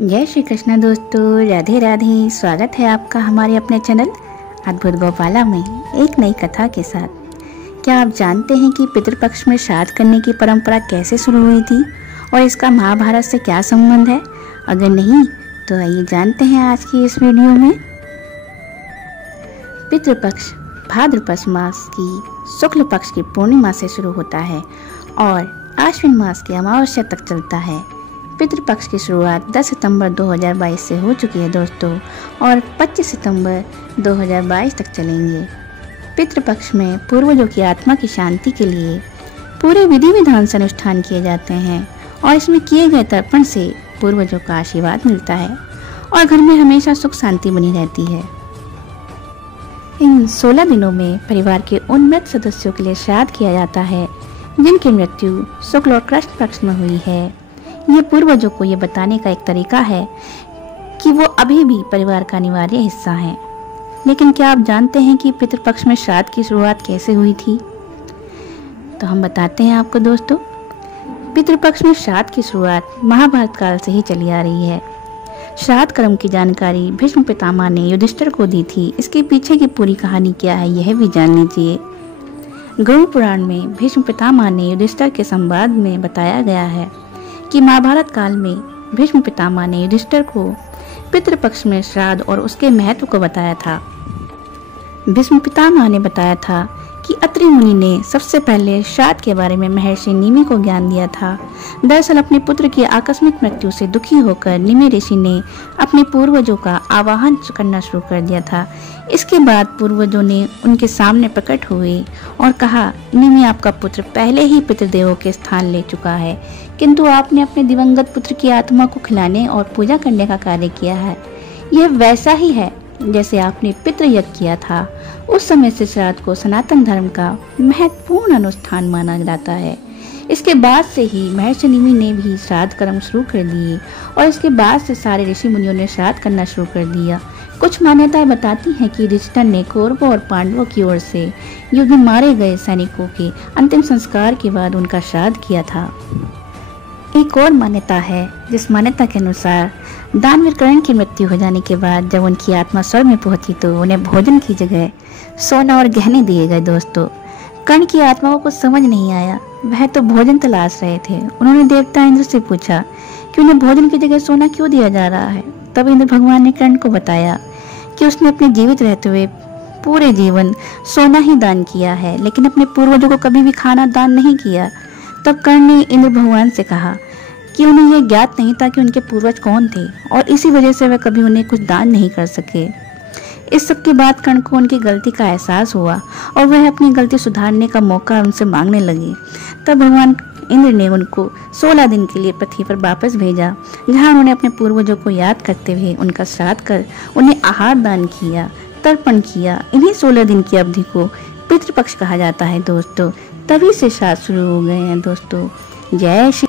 जय श्री कृष्ण दोस्तों, राधे राधे। स्वागत है आपका हमारे अपने चैनल अद्भुत गोपाला में एक नई कथा के साथ। क्या आप जानते हैं कि पितृपक्ष में श्राद्ध करने की परंपरा कैसे शुरू हुई थी और इसका महाभारत से क्या संबंध है? अगर नहीं तो आइए जानते हैं आज की इस वीडियो में। पितृपक्ष भाद्रपद मास की शुक्ल पक्ष की पूर्णिमा से शुरू होता है और आश्विन मास की अमावस्या तक चलता है। पितृपक्ष की शुरुआत 10 सितंबर 2022 से हो चुकी है दोस्तों और 25 सितंबर 2022 तक चलेंगे। पितृपक्ष में पूर्वजों की आत्मा की शांति के लिए पूरे विधि विधान से अनुष्ठान किए जाते हैं और इसमें किए गए तर्पण से पूर्वजों का आशीर्वाद मिलता है और घर में हमेशा सुख शांति बनी रहती है। इन 16 दिनों में परिवार के उन मृत सदस्यों के लिए श्राद्ध किया जाता है जिनकी मृत्यु शुक्ल और कृष्ण पक्ष में हुई है। ये पूर्वजों को ये बताने का एक तरीका है कि वो अभी भी परिवार का अनिवार्य हिस्सा हैं। लेकिन क्या आप जानते हैं कि पितृपक्ष में श्राद्ध की शुरुआत कैसे हुई थी? तो हम बताते हैं आपको दोस्तों। पितृपक्ष में श्राद्ध की शुरुआत महाभारत काल से ही चली आ रही है। श्राद्ध कर्म की जानकारी भीष्म पितामह ने युधिष्ठिर को दी थी। इसके पीछे की पूरी कहानी क्या है यह भी जान लीजिए। गरुड़ पुराण में भीष्म पितामह ने युधिष्ठिर के संवाद में बताया गया है कि महाभारत काल में भीष्म पितामह ने युधिष्ठिर को पितृपक्ष में श्राद्ध और उसके महत्व को बताया था। भीष्म पितामह ने बताया था कि अत्रि मुनि ने सबसे पहले श्राद्ध के बारे में महर्षि निमि को ज्ञान दिया था। दरअसल अपने पुत्र की आकस्मिक मृत्यु से दुखी होकर निमि ऋषि ने अपने पूर्वजों का आवाहन करना शुरू कर दिया था। इसके बाद पूर्वजों ने उनके सामने प्रकट हुए और कहा, निमि आपका पुत्र पहले ही पितृदेवों के स्थान ले चुका है, किंतु आपने अपने दिवंगत पुत्र की आत्मा को खिलाने और पूजा करने का कार्य किया है। यह वैसा ही है जैसे आपने पितृयज्ञ किया था। उस समय से श्राद्ध को सनातन धर्म का महत्वपूर्ण अनुष्ठान माना जाता है। इसके बाद से ही महर्षि निमि ने भी श्राद्ध कर्म शुरू कर दिए और इसके बाद से सारे ऋषि मुनियों ने श्राद्ध करना शुरू कर दिया। कुछ मान्यताएं बताती हैं कि युधिष्ठिर ने कौरवों और पांडवों की ओर से युद्ध में मारे गए सैनिकों के अंतिम संस्कार के बाद उनका श्राद्ध किया था। एक और मान्यता है जिस मान्यता के अनुसार दानवीर कर्ण की मृत्यु हो जाने के बाद जब उनकी आत्मा स्वर्ग में पहुंची तो उन्हें भोजन की जगह सोना और गहने दिए गए। दोस्तों, कर्ण की आत्मा को कुछ समझ नहीं आया, वह तो भोजन तलाश रहे थे। उन्होंने देवता इंद्र से पूछा कि उन्हें भोजन की जगह सोना क्यों दिया जा रहा है। तब इंद्र भगवान ने कर्ण को बताया कि उसने अपने जीवित रहते हुए पूरे जीवन सोना ही दान किया है, लेकिन अपने पूर्वजों को कभी भी खाना दान नहीं किया। तब कर्ण ने इंद्र भगवान से कहा कि उन्हें यह ज्ञात नहीं था कि उनके पूर्वज कौन थे और इसी वजह से वह कभी उन्हें कुछ दान नहीं कर सके। इस सब के बाद कर्ण को उनकी गलती का एहसास हुआ और वह अपनी गलती सुधारने का मौका उनसे मांगने लगे। तब भगवान इंद्र ने उनको 16 दिन के लिए पृथ्वी पर वापस भेजा, जहां उन्होंने अपने पूर्वजों को याद करते हुए उनका श्राद्ध कर उन्हें आहार दान किया, तर्पण किया। इन्हीं 16 दिन की अवधि को पितृपक्ष कहा जाता है दोस्तों। तभी से श्राद्ध शुरू हो गए हैं दोस्तों। जय श्री